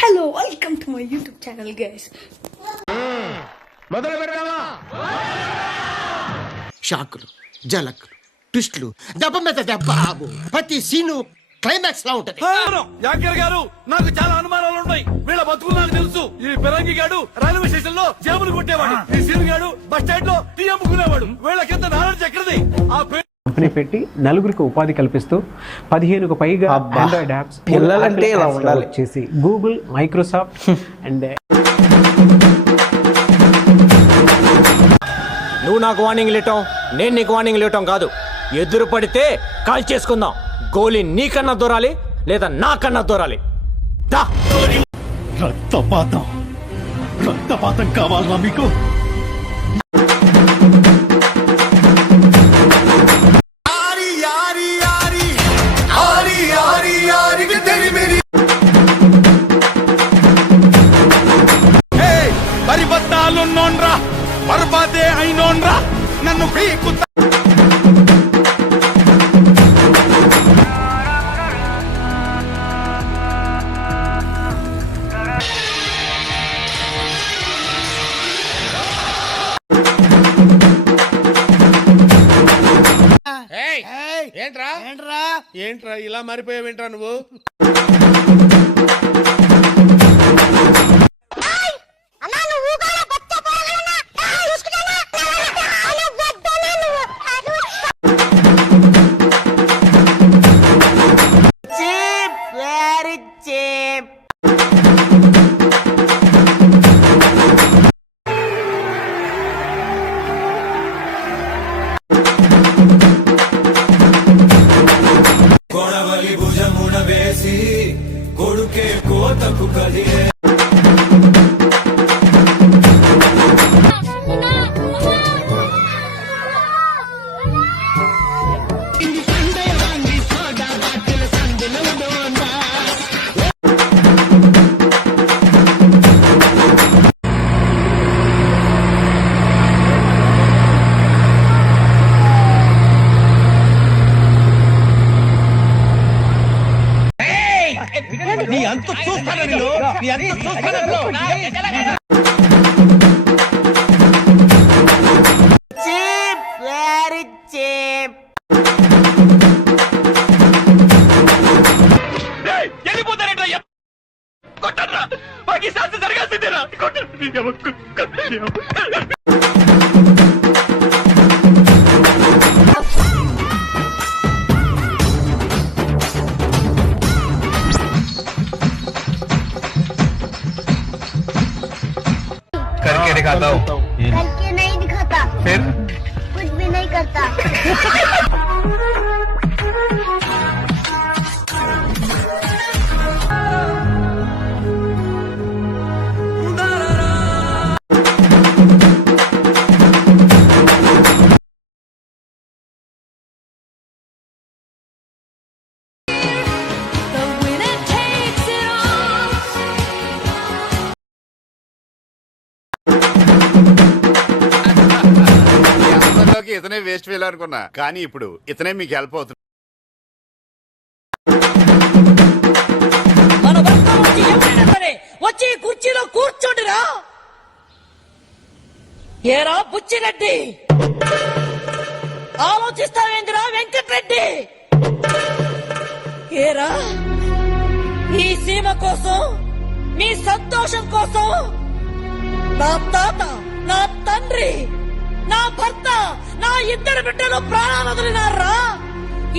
Hello, welcome to my YouTube channel, guys. మొదలు పెడదామా? షాకులు, జలకులు, ట్విస్టులు, దెబ్బ మీద దెబ్బ, ప్రతి సీను క్లైమాక్స్ లా ఉంటది. యాకర్ గారు, నాకు చాలా అనుమానాలు ఉన్నాయి. వీళ్ళ బతుకులు నాకు తెలుసు. ఈ పెరంగి గాడు రైల్వే స్టేషన్ లో జేబులు కొట్టేవాడు. ఈ సీన్ గాడు బస్ స్టాండ్ లో టీ అమ్ముకునేవాడు. వీళ్ళకింత నాలెడ్జ్ ఎక్కడిది? ఆ కంపెనీ పెట్టి నలుగురికి ఉపాధి కల్పిస్తూ 15కు పైగా ఆండ్రాయిడ్ యాప్స్ పిల్లలంటే ఇలా ఉండాలి చేసి గూగుల్, మైక్రోసాఫ్ట్ అండ్ నువ్వు నాకు వార్నింగ్ ఇవ్వటం, నేను నీకు వార్నింగ్ ఇవ్వటం కాదు. ఎదురు పడితే కాల్ చేసుకుందాం. గోలీ నీకన్నా దూరాలి లేదా నాకన్నా దూరాలి. రక్తపాతం కావాలా మీకు? పరిబద్ధాలున్నోన్రా, బర్బాదే అయినోన్రా, నన్ను పీకుతా. ఏంట్రా ఏంట్రా ఏంట్రా ఇలా మారిపోయావేంట్రా నువ్వు? కొడవలి భుజమున వేసి కొడుకే కోతకు కలిగే. నీ అంత చూస్తాను నీ అంత చూస్తాను. వెళ్ళిపోతారేంట్రా? కొట్టరా, మాకు శాస్త్రం జరగాల్సిందేనా? करके दिखाता हूँ। करके नहीं दिखाता, फिर कुछ भी नहीं करता। ఇతనే వేస్ట్ ఫెయిల్ అనుకున్నా, కానీ ఇప్పుడు ఇతనే మీకు హెల్ప్ అవుతుంది. మన వర్గం వచ్చి ఎవరైనా సరే వచ్చి కుర్చీలో కూర్చోండిరా. ఏరా బుచ్చిరెడ్డి, ఆలోచిస్తావేందిరా వెంకటరెడ్డి? ఏరా ఈ సీమ కోసం, మీ సంతోషం కోసం నా తాత, నా తండ్రి, నా భర్త, నా ఇద్దరు బిడ్డలు ప్రాణాలు వదిలినారా.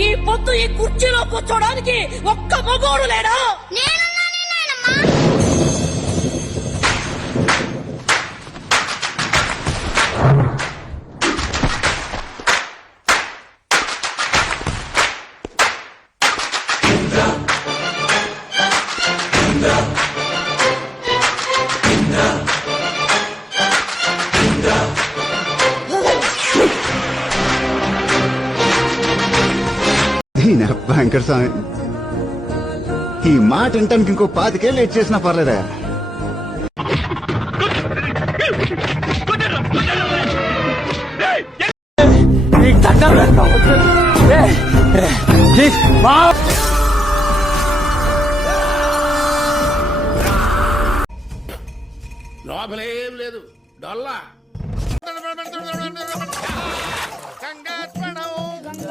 ఈ పొద్దు ఈ కుర్చీలో కూర్చోడానికి ఒక్క మగోడు లేడా? భయంకర స్వామి, ఈ మాట వినటానికి ఇంకో 5 ఏళ్ళు లేట్ చేసినా పర్లేదా? లోపల ఏం లేదు డొల్లా